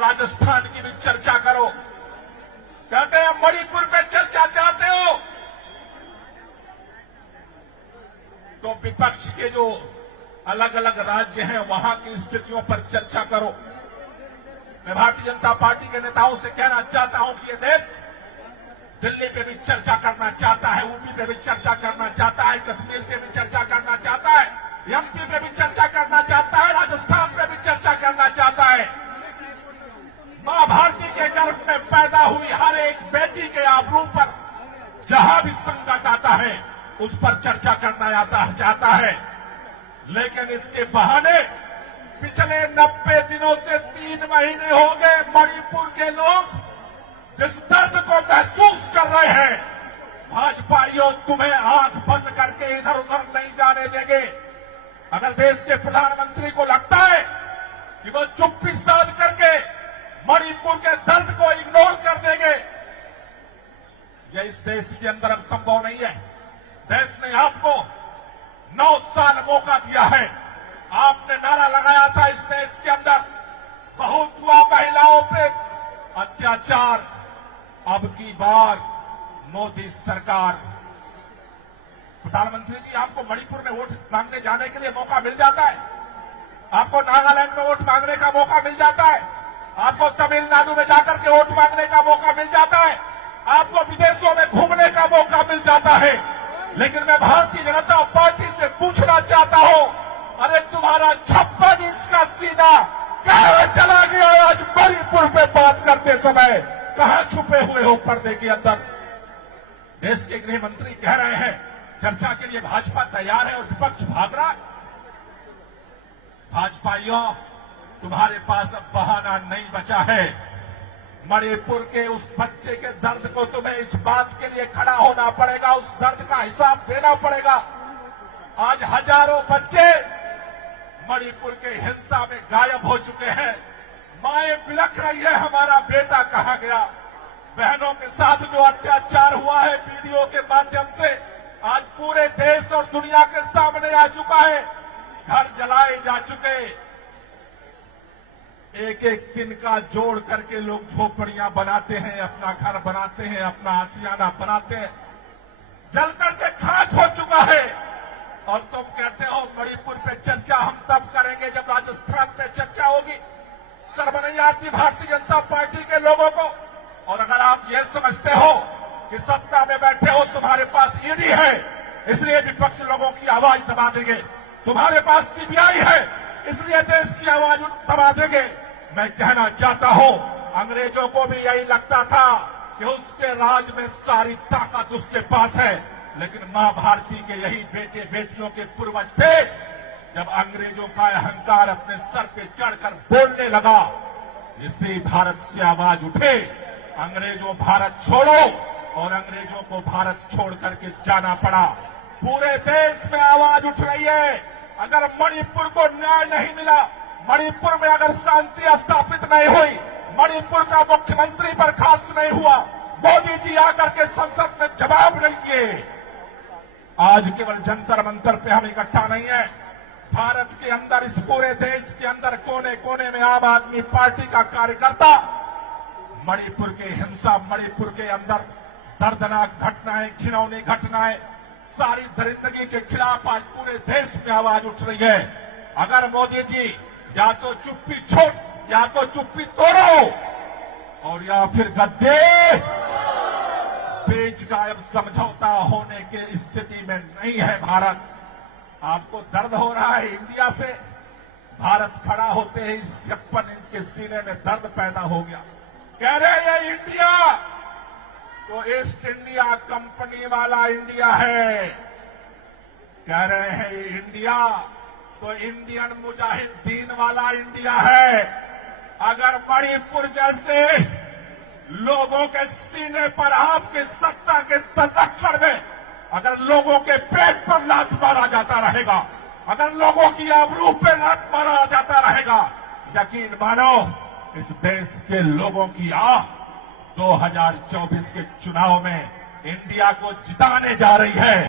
राजस्थान की भी चर्चा करो। कहते हैं मणिपुर पे चर्चा चाहते हो तो विपक्ष के जो अलग अलग राज्य हैं वहां की स्थितियों पर चर्चा करो। मैं भारतीय जनता पार्टी के नेताओं से कहना चाहता हूं कि ये देश दिल्ली पे भी चर्चा करना चाहता है, यूपी पे भी चर्चा करना चाहता है, कश्मीर पे भी चर्चा करना चाहता है, एमपी पे भी चर्चा करना चाहता है, राजस्थान पे भी चर्चा करना चाहता है। मां भारती के गर्भ में पैदा हुई हर एक बेटी के आबरू पर जहां भी संकट आता है उस पर चर्चा करना चाहता है। लेकिन इसके बहाने पिछले 90 दिनों से 3 महीने हो गए मणिपुर के लोग जिस दर्द को महसूस कर रहे हैं, भाजपाइयों तुम्हें आंख बंद करके इधर उधर नहीं जाने देंगे। अगर देश के प्रधानमंत्री को लगता है कि वो चुप्पी साध करके मणिपुर के दर्द को इग्नोर कर देंगे, यह इस देश के अंदर अब संभव नहीं है। देश ने आपको 9 साल मौका दिया है। आपने नारा लगाया था इस देश के अंदर बहुत हुआ महिलाओं पे अत्याचार, अब की बार मोदी सरकार। प्रधानमंत्री जी, आपको मणिपुर में वोट मांगने जाने के लिए मौका मिल जाता है, आपको नागालैंड में वोट मांगने का मौका मिल जाता है, आपको तमिलनाडु में जाकर के वोट मांगने का मौका मिल जाता है, आपको विदेशों में घूमने का मौका मिल जाता है। लेकिन मैं भारतीय जनता पार्टी से पूछना चाहता हूं, अरे तुम्हारा 56 इंच का सीना कहां चला गया? आज मणिपुर पे बात करते समय कहां छुपे हुए हो पर्दे के अंदर? देश के गृह मंत्री कह रहे हैं चर्चा के लिए भाजपा तैयार है और विपक्ष भाग रहा है। भाजपाइयों, तुम्हारे पास अब बहाना नहीं बचा है। मणिपुर के उस बच्चे के दर्द को तुम्हें इस बात के लिए खड़ा होना पड़ेगा, उस दर्द का हिसाब देना पड़ेगा। आज हजारों बच्चे मणिपुर के हिंसा में गायब हो चुके हैं। माएं बिलख रही है, हमारा बेटा कहां गया? बहनों के साथ जो अत्याचार हुआ है वीडियो के माध्यम से आज पूरे देश और दुनिया के सामने आ चुका है। घर जलाए जा चुके, एक एक दिन का जोड़ करके लोग झोपड़ियां बनाते हैं, अपना घर बनाते हैं, अपना आशियाना बनाते हैं। जल करके खाक हो चुका है और तुम कहते हो मणिपुर पे चर्चा हम तब करेंगे जब राजस्थान पे चर्चा होगी। शर्म नहीं आती भारतीय जनता पार्टी के लोगों को? और अगर आप ये समझते हो कि सत्ता में बैठे हो, तुम्हारे पास ईडी है इसलिए विपक्ष लोगों की आवाज दबा देंगे, तुम्हारे पास सीबीआई है इसलिए देश की आवाज दबा देंगे। मैं कहना चाहता हूं, अंग्रेजों को भी यही लगता था कि उसके राज में सारी ताकत उसके पास है, लेकिन मां भारती के यही बेटे बेटियों के पूर्वज थे। जब अंग्रेजों का अहंकार अपने सर पे चढ़कर बोलने लगा, इसी भारत से आवाज उठे, अंग्रेजों भारत छोड़ो, और अंग्रेजों को भारत छोड़ करके जाना पड़ा। पूरे देश में आवाज उठ रही है, अगर मणिपुर को न्याय नहीं मिला, मणिपुर में अगर शांति स्थापित नहीं हुई, मणिपुर का मुख्यमंत्री बर्खास्त नहीं हुआ, मोदी जी आकर के संसद में जवाब नहीं दिए। आज केवल जंतर मंतर पे हम इकट्ठा नहीं है, भारत के अंदर, इस पूरे देश के अंदर कोने कोने में आम आदमी पार्टी का कार्यकर्ता मणिपुर के हिंसा, मणिपुर के अंदर दर्दनाक घटनाएं, घिनौनी घटनाएं, सारी दरिंदगी के खिलाफ आज पूरे देश में आवाज उठ रही है। अगर मोदी जी या तो चुप्पी छोड़, या तो चुप्पी तोड़ो, और या फिर गद्दे बेच का अब समझौता होने की स्थिति में नहीं है भारत। आपको दर्द हो रहा है इंडिया से? भारत खड़ा होते ही 56 इंच के सीने में दर्द पैदा हो गया। कह रहे हैं इंडिया तो ईस्ट इंडिया कंपनी वाला इंडिया है, कह रहे हैं इंडिया तो इंडियन मुजाहिदीन वाला इंडिया है। अगर मणिपुर जैसे लोगों के सीने पर आपकी सत्ता के संरक्षण में अगर लोगों के पेट पर लात मारा जाता रहेगा, अगर लोगों की आबरू पे लात मारा जाता रहेगा, यकीन मानो इस देश के लोगों की आह 2024 के चुनाव में इंडिया को जिताने जा रही है।